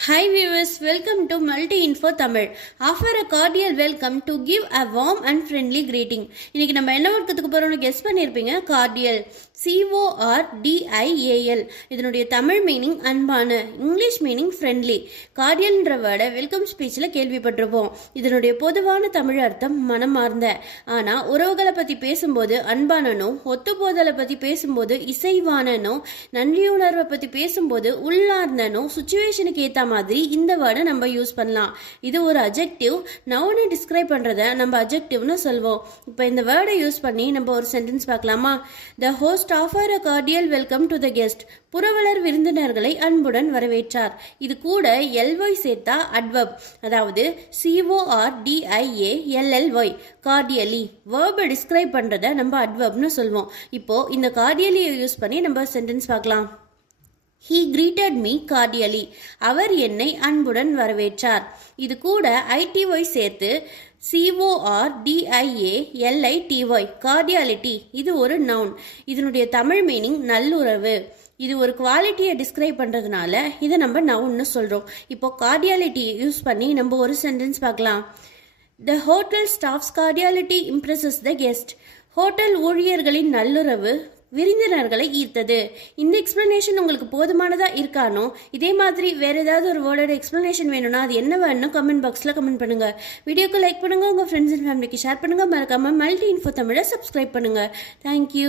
Hi viewers, welcome to Multi Info Tamil. Offer a cordial welcome to give a warm and friendly greeting. இன்னைக்கு நம்ம என்ன word கத்துக்க போறோம்னு guess பண்ணியிருப்பீங்க cordial C O R D I A L இதனுடைய Tamil meaning அன்பான English meaning friendly கார்டியல்ன்ற வேர்டை வெல்கம் ஸ்பீச்சில் கேள்விப்பட்டிருப்போம். இதனுடைய பொதுவான தமிழ் அர்த்தம் மனமார்ந்த ஆனால் உறவுகளை பற்றி பேசும்போது அன்பானனும் ஒத்துப்போதலை பற்றி பேசும்போது இசைவானனும் நன்றியுணர்வை பற்றி பேசும்போது உள்ளார்ந்தனும் சுச்சுவேஷனுக்கு ஏற்ற மாதிரி இந்த வேர்டை நம்ம யூஸ் பண்ணலாம். இது ஒரு அஜெக்டிவ் நவுனை டிஸ்கிரைப் பண்ணுறத நம்ம அஜெக்டிவ்னு சொல்வோம். இப்போ இந்த வேர்டை யூஸ் பண்ணி நம்ம ஒரு சென்டென்ஸ் பார்க்கலாமா? The host offer a cordial welcome to the guest. புரவலர் விருந்தினர்களை அன்புடன் வரவேற்றார். இது கூட எல்ஒய் சேர்த்தா அட்வப் அதாவது சிஓஆர் டிஐஏ எல்எல்ஒய் கார்டியலி வேர்பை டிஸ்கிரைப் பண்ணுறத நம்ம அட்வப்னு சொல்வோம். இப்போ இந்த கார்டியலியை யூஸ் பண்ணி நம்ம சென்டென்ஸ் பார்க்கலாம். ஹீ கிரீட்டட் மீ கார்டியலி அவர் என்னை அன்புடன் வரவேற்றார். இது கூட ஐடிஒய் சேர்த்து சிஓஆர் டிஐஏ கார்டியாலிட்டி இது ஒரு நவுன் இதனுடைய தமிழ் மீனிங் நல்லுறவு. இது ஒரு குவாலிட்டியை டிஸ்கிரைப் பண்ணுறதுனால இதை நம்ம நவுன்னு சொல்கிறோம் இப்போ கார்டியாலிட்டி யூஸ் பண்ணி நம்ம ஒரு சென்டென்ஸ் பார்க்கலாம். The hotel staffs cordiality impresses the guest hotel ஊழியர்களின் நல்லுறவு விருந்தினர்களை ஈர்த்தது. இந்த எக்ஸ்பிளனேஷன் உங்களுக்கு போதுமானதாக இருக்கானோ? இதே மாதிரி வேறு ஏதாவது ஒரு வேர்டோட எக்ஸ்பிளனேஷன் வேணும்னா அது என்ன வேணும் கமெண்ட் பாக்ஸில் கமெண்ட் பண்ணுங்கள் வீடியோக்கு லைக் பண்ணுங்கள் உங்கள் ஃப்ரெண்ட்ஸ் அண்ட் ஃபேமிலிக்கு ஷேர் பண்ணுங்கள் மறக்காமல் மல்டி இன்ஃபோ தமிழை சப்ஸ்கிரைப் பண்ணுங்கள் தேங்க்யூ